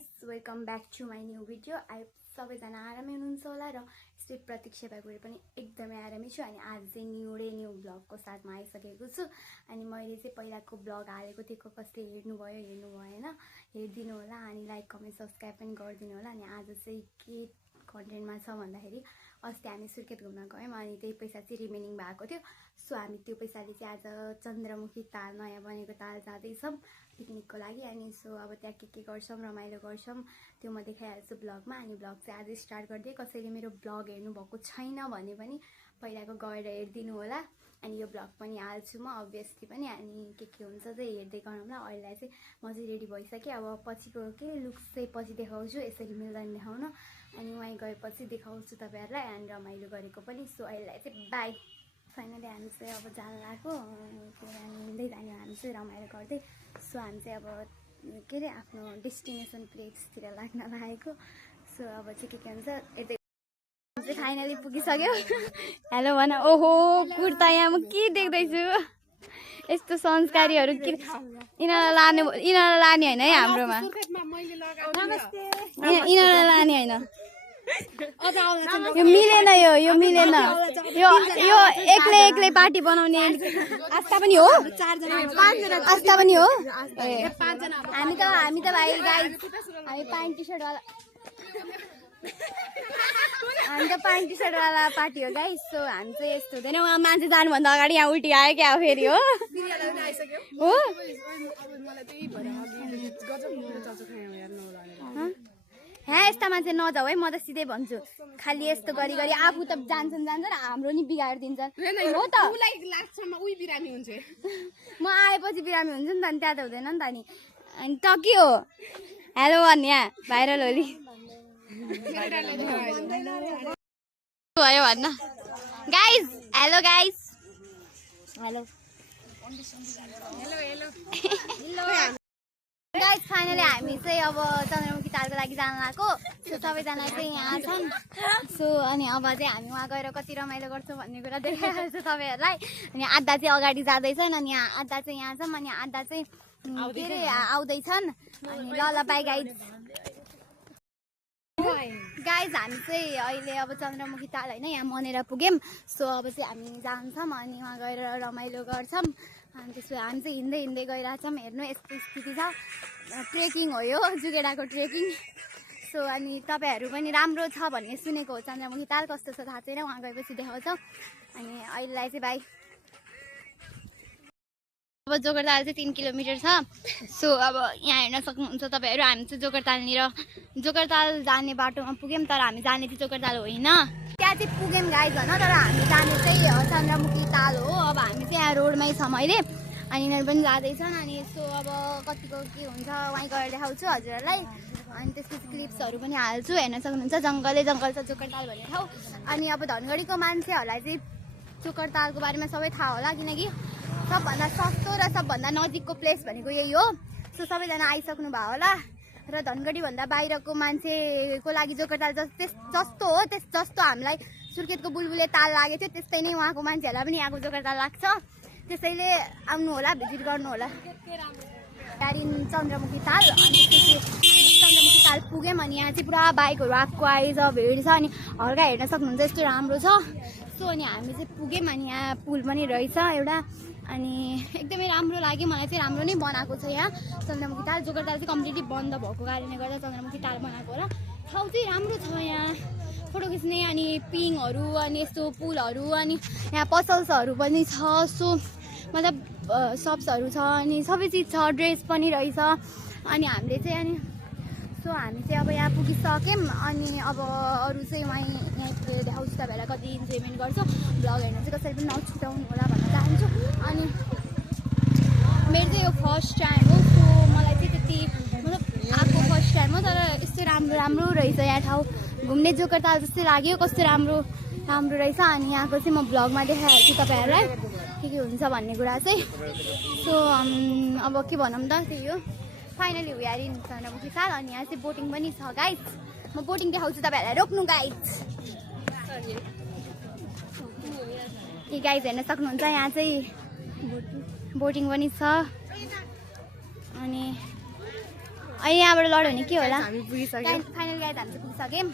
guys, welcome back to my new video. I सबैजना आरामै हुनुहुन्छ होला र यस्तै प्रतीक्षा भाइको पनि एकदमै आरामै छु अनि आज चाहिँ न्यू ब्लगको साथमा आइसकेको छु अनि मैले चाहिँ पहिलाको ब्लग हालेको थिएँ कसले हेर्नु भएन हेर्दिनु होला अनि लाइक कमेन्ट सब्स्क्राइब पनि गरिदिनु होला अनि आज चाहिँ के कन्टेन्टमा छ भन्दाखेरि अस्ति हामी सुर्खेत घुम्न गयौँ अनि त्यही पैसा चाहिँ रिमेनिङ भएको थियो सो हामी त्यो पैसाले चाहिँ आज चन्द्रमुखी ताल नयाँ बनेको ताल जाँदैछौँ पिकनिकको लागि अनि सो अब त्यहाँ के गर्छौँ रमाइलो गर्छौँ त्यो म देखाइहाल्छु ब्लगमा अनि ब्लग चाहिँ आज स्टार्ट गरिदिएँ कसैले मेरो ब्लग हेर्नु भएको छैन भने पनि पहिलाको गएर हेरिदिनु होला अनि यो ब्लग पनि हाल्छु म अभियसली पनि अनि के हुन्छ चाहिँ हेर्दै गरौँला अहिलेलाई चाहिँ म चाहिँ रेडी भइसकेँ अब पछिको के लुक्स चाहिँ पछि देखाउँछु यसरी मिल्दैन देखाउन अनि वहीँ गएपछि देखाउँछु तपाईँहरूलाई अनि रमाइलो गरेको पनि सो अहिलेलाई चाहिँ बाई फाइनली हामी चाहिँ अब जान लाग्यो हिँड्दै जाने हामी चाहिँ रमाइलो गर्दै सो हामी चाहिँ अब के अरे आफ्नो डेस्टिनेसन प्लेसतिर लाग्न लागेको सो अब चाहिँ के हुन्छ यतै चाहिँ फाइनली पुगिसक्यो हेलो भन ओहो कुर्ता यहाँ म के देख्दैछु यस्तो संस्कारीहरू के यिनीहरूलाई लाने होइन है हाम्रोमा यिनीहरूलाई लाने होइन यो मिलेन यो मिलेन यो एक्लै पार्टी बनाउने आस्था पनि हो आस्था पनि हो हामी त भाइ गाइस हामी प्यान्ट टी सर्ट वाला हामी त प्यान्ट टी सर्ट वाला पार्टी हो गाइस सो हामी चाहिँ यस्तो हुँदैन उहाँ मान्छे जानुभन्दा अगाडि यहाँ उल्टी आयो क्या फेरि हो यहाँ यस्ता मान्छे नजाऊ है म त सिधै भन्छु खालि यस्तो गरी आफू त जान्छन् र हाम्रो नि बिगाडिदिन्छन् हो त म आएपछि बिरामी हुन्छ नि त अनि त्यहाँ त हुँदैन नि त अनि त के हो हेलो भन् यहाँ भाइरल होली भयो भन्न guys hello guys hello guys finally हामी चाहिँ अब चन्द्रमुखी तालको लागि जान लागेको सो सबैजना चाहिँ यहाँ छन् सो अनि अब चाहिँ हामी वहाँ गएर कति रमाइलो गर्छौँ भन्ने कुरा देखाइहाल्छु तपाईँहरूलाई अनि आधा चाहिँ अगाडि जाँदैछन् अनि आधा चाहिँ यहाँ छौँ अनि आधा चाहिँ के अरे आउँदैछन् अनि ल बाई गाइज गाइज हामी चाहिँ अहिले अब चन्द्रमुखी ताल होइन यहाँ मनेर पुग्यौँ सो अब चाहिँ हामी जान्छौँ अनि वहाँ गएर रमाइलो गर्छौँ अनि त्यसपछि हामी चाहिँ हिँड्दै गइरहेछौँ हेर्नु यस्तो स्थिति छ ट्रेकिङ हो यो जुगेडाको ट्रेकिङ सो अनि तपाईँहरू पनि राम्रो छ भन्ने सुनेको हो चन्द्रमुखी ताल कस्तो छ थाहा छैन वहाँ गएपछि देखाउँछौँ अनि अहिलेलाई चाहिँ भाइ अब जोगरताल चाहिँ 3 किलोमिटर छ सो अब यहाँ हेर्न सक्नुहुन्छ तपाईँहरू हामी चाहिँ जोगरताल जाने बाटोमा पुग्यौँ तर हामी जाने चाहिँ जोगरताल होइन त्यहाँ चाहिँ पुग्यौँ गाइज भन तर हामी जाने चाहिँ चन्द्रमुखी ताल हो अब हामी चाहिँ यहाँ रोडमै छ मैले अनि यिनीहरू पनि जाँदैछन् अनि यसो अब कतिको के हुन्छ वहीँ गएर देखाउँछु हजुरहरूलाई अनि त्यसपछि क्लिप्सहरू पनि हाल्छु हेर्न सक्नुहुन्छ जङ्गल छ जोगरताल भन्ने ठाउँ अनि अब धनगढीको मान्छेहरूलाई चाहिँ जोगरतालको बारेमा सबै थाहा होला किनकि सबभन्दा सस्तो र सबभन्दा नजिकको प्लेस भनेको यही हो सो सबैजना आइसक्नु भयो होला र धनगढीभन्दा बाहिरको मान्छेको लागि जोगरताल जस्तो हो जस्तो हामीलाई सुर्खेतको बुलबुले ताल लागेको थियो त्यस्तै नै उहाँको मान्छेहरूलाई पनि यहाँको जोगरताल लाग्छ त्यसैले आउनु होला भिजिट गर्नु होला चन्द्रमुखी ताल अनि चन्द्रमुखी ताल पुग्यौँ अनि यहाँ चाहिँ पुरा बाइकहरू आएछ भिड छ अनि हल्का हेर्न सक्नुहुन्छ यस्तो राम्रो छ सो अनि हामी चाहिँ पुग्यौँ अनि यहाँ पुल पनि रहेछ एउटा अनि एकदमै राम्रो लाग्यो मलाई चाहिँ राम्रो नै बनाएको छ यहाँ चन्द्रमुखी ताल जोगरताल चाहिँ कम्प्लिटली बन्द भएको कारणले गर्दा चन्द्रमुखी ताल बनाएको होला ठाउँ चाहिँ राम्रो छ यहाँ फोटो खिच्ने अनि पिङहरू अनि यस्तो पुलहरू अनि यहाँ पसल्सहरू पनि छ सो मतलब सप्सहरू छ अनि सबै चिज छ ड्रेस पनि रहेछ अनि हामीले चाहिँ अनि सो हामी चाहिँ अब यहाँ पुगिसक्यौँ अनि अब अरू चाहिँ यहाँ देखाउँछु तपाईँहरूलाई कति इन्जोयमेन्ट गर्छ ब्लग हेर्नु चाहिँ कसरी पनि नछुटाउनु होला भन्न चाहन्छु अनि मेरो चाहिँ यो फर्स्ट टाइम हो सो मलाई चाहिँ त्यति मतलब आएको फर्स्ट टाइम हो तर यस्तो राम्रो रहेछ यहाँ ठाउँ घुम्ने जोगरताल जस्तै लाग्यो कस्तो राम्रो रहेछ अनि यहाँको चाहिँ म ब्लगमा देखाइहाल्छु तपाईँहरूलाई के हुन्छ भन्ने कुरा चाहिँ सो अब के भनौँ त त्यही हो finally we are in Chandramukhi Tal अनि यहाँ चाहिँ बोटिङ पनि छ गाइज म बोटिङ देखाउँछु तपाईँहरूलाई रोक्नु गाइज गाइज हेर्न सक्नुहुन्छ यहाँ चाहिँ बोटिङ पनि छ अनि अनि यहाँबाट लड्यो भने के होला हामी पुगिसक्यौँ फाइनल गाइज हामी चाहिँ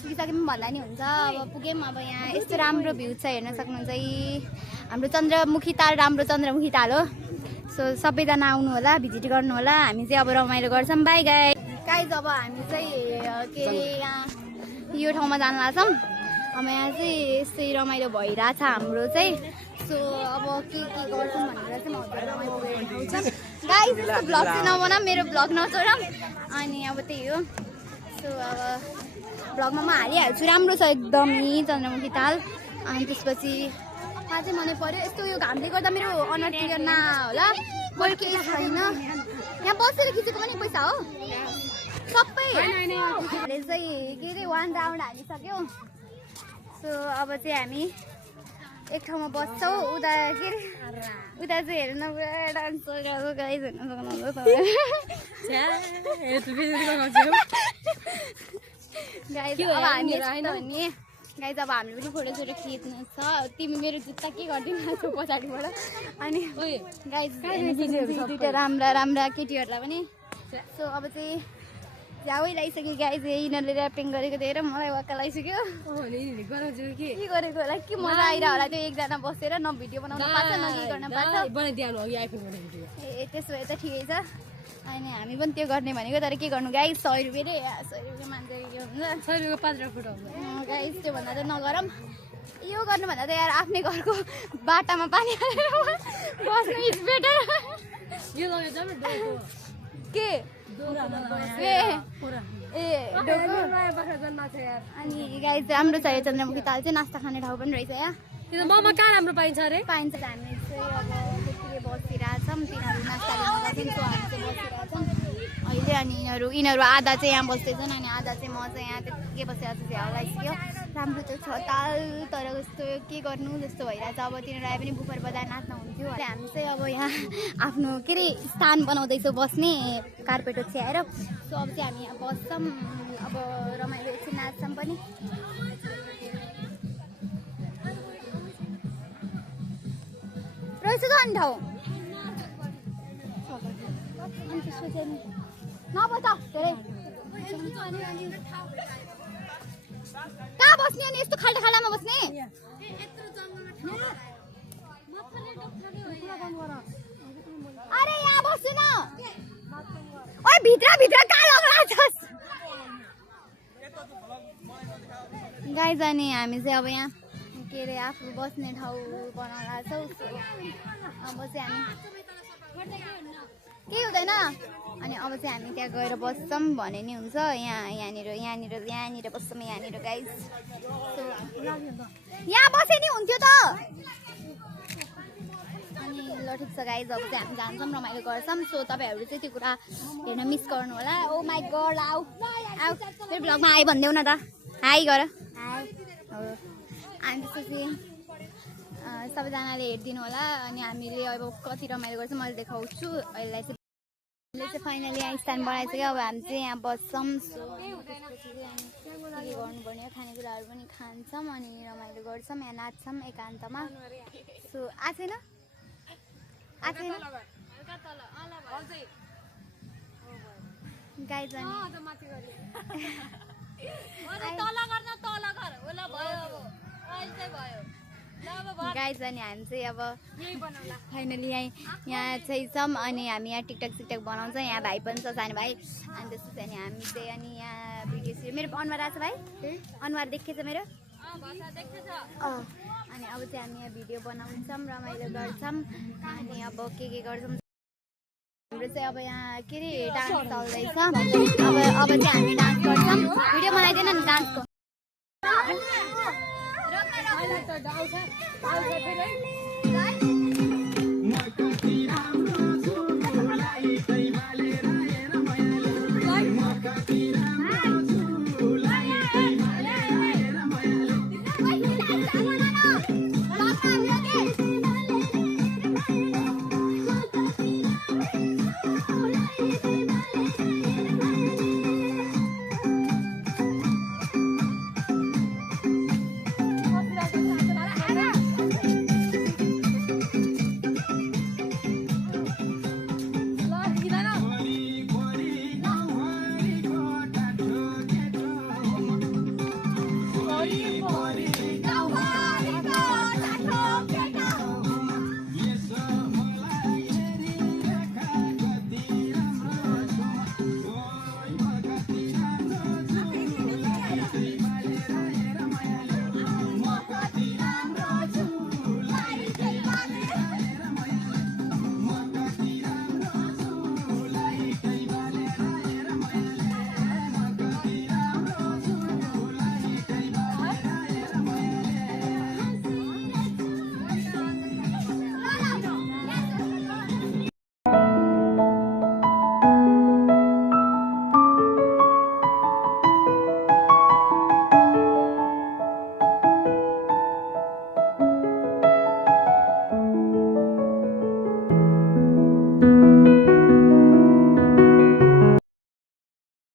पुगिसक्यौँ भन्दा नि हुन्छ अब पुग्यौँ अब यहाँ यस्तो राम्रो भ्यू छ हेर्न सक्नुहुन्छ यी हाम्रो चन्द्रमुखी ताल राम्रो चन्द्रमुखी ताल हो सो सबैजना आउनु होला भिजिट गर्नु होला हामी चाहिँ अब रमाइलो गर्छौँ बाई गाइज अब हामी चाहिँ के अरे यहाँ यो ठाउँमा जान लाग्छौँ अब यहाँ चाहिँ यस्तै रमाइलो भइरहेछ हाम्रो चाहिँ सो अब के गर्छौँ भनेर चाहिँ म रमाइलो देखाउँछु गाइज यस्तो भ्लग चाहिँ नबना मेरो भ्लग नचोरौँ अनि अब त्यही हो सो अब भ्लगमा म हालिहाल्छु राम्रो छ एकदमै चन्द्रमुखी ताल अनि त्यसपछि मलाई चाहिँ मनै पर्यो यस्तो यो घामले गर्दा मेरो अनुहार क्लियर न होला मैले केही छैन यहाँ बसेर खिचेको पनि पैसा हो सबै चाहिँ के अरे 1 राउन्ड हालिसक्यो सो अब चाहिँ हामी एक ठाउँमा बस्छौँ उता के अरे उता चाहिँ हेर्न पुरा डान्स गरिरहेको गाइज हेर्न सक्नुहुन्छ गाइज अब हामी भने गाइज अब हामीले पनि फोटोसोटो खिच्नु छ तिमी मेरो जुत्ता के गरिदिनु छौ पछाडिबाट अनि गाइज दुईवटा राम्रा केटीहरूलाई पनि सो अब चाहिँ झ्याउै लगाइसक्यो गाइज यिनीहरूले ऱ्यापिङ गरेको देखेर मलाई वाक्क लगाइसक्यो के गरेको होला के मजा आइरह होला त्यो एकजना बसेर न भिडियो बनाउन पाएको न के गर्न पाएको ए त्यसो भए त ठिकै छ अनि हामी पनि त्यो गर्ने भनेको तर के गर्नु गाइज 100 रुपियाँ रे 100 रुपियाँ मान्छे के हुन्छ 100 रुपियाँ 5 फुट हुन्छ गाइज त्योभन्दा त नगरौँ यो गर्नुभन्दा त यार आफ्नै घरको बाटामा पानी हालेर बस्नु इज बेटर के अनि गाइज राम्रो छ यो चन्द्रमुखी ताल चाहिँ नास्ता खाने ठाउँ पनि रहेछ यहाँ मोमो कहाँ राम्रो पाइन्छ अरे पाइन्छ हामी चाहिँ अब त्यतिकै बसिरहेछौँ तिनीहरू नास्ता लिन बसिरहेछौँ हामी चाहिँ बसिरहेछौँ अहिले अनि यिनीहरू आधा चाहिँ यहाँ बस्दैछन् अनि आधा चाहिँ म चाहिँ यहाँ त्यतिकै बसिरहेको छु झ्याउ लगाइसक्यो राम्रो चाहिँ छ ताल तर जस्तो के गर्नु जस्तो भइरहेछ अब तिनीहरू आए पनि बुफर बजाएर नाच्न हुन्थ्यो हामी चाहिँ अब यहाँ आफ्नो के अरे स्थान बनाउँदैछौँ बस्ने कार्पेट ओछ्याएर सो अब चाहिँ हामी यहाँ बस्छौँ अब रमाइलो एकछिन नाच्छौँ पनि रहेछ त अनि ठाउँ नबस धेरै कहाँ बस्ने अनि यस्तो खाल्टा खाल्टामा बस्ने अरे यहाँ बस्छु न ओइ भित्र कहाँ लगाछस् गाइज अनि हामी चाहिँ अब यहाँ के अरे आफू बस्ने ठाउँ बनाउला छौँ अब चाहिँ हामी केही हुँदैन अनि अब चाहिँ हामी त्यहाँ गएर बस्छौँ भने नि हुन्छ यहाँनिर बस्छौँ यहाँनिर गाइज यहाँ बसे नि हुन्थ्यो त अनि ल ठिक छ गाइज अब चाहिँ हामी जान्छौँ रमाइलो गर्छौँ सो तपाईँहरू चाहिँ त्यो कुरा हेर्न मिस गर्नु होला ओ माई गड आऊ मेरो भ्लगमा आइ भनिदेऊ न त हाई गर अनि त्यसपछि सबैजनाले हेरिदिनु होला अनि हामीले अब कति रमाइलो गर्छौँ मैले देखाउँछु अहिले चाहिँ फाइनली यहाँ स्ट्यान्ड बनाइसक्यो अब हामी चाहिँ यहाँ बस्छौँ सो त्यसपछि चाहिँ के गर्नुपर्ने हो खानेकुराहरू पनि खान्छौँ अनि रमाइलो गर्छौँ यहाँ नाच्छौँ एकान्तमा सो आछेन गाइज गाइज अनि हामी चाहिँ अब फाइनली यहाँ चाहिँ छौँ अनि हामी यहाँ टिकटक सिकटक बनाउँछौँ यहाँ भाइ पनि छ सानो भाइ अनि त्यसपछि अनि हामी चाहिँ अनि यहाँ भिडियो मेरो अनुहार आएको छ भाइ अनुहार देखेछ मेरो अनि अब चाहिँ हामी यहाँ भिडियो बनाउँछौँ रमाइलो गर्छौँ अनि अब के गर्छौँ हाम्रो चाहिँ अब यहाँ के अरे डान्स चल्दैछ अब चाहिँ हामी डान्स गर्छौँ भिडियो बनाइदिएन नि डान्सको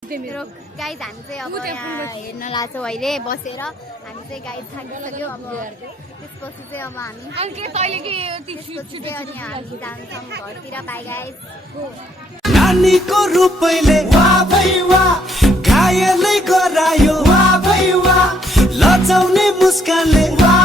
गाइज हामी चाहिँ अब यहाँ हेर्न लाग्छौँ अहिले बसेर हामी चाहिँ गाइज थाकिसक्यो अब त्यसपछि चाहिँ अब हामी त्यसपछि चाहिँ अनि हामी जान्छौँ घरतिर बाई गाइज नानीको रूपैले वाह भई वाह घायलै गरायो वाह भई वाह लजाउने मुस्कानले वाह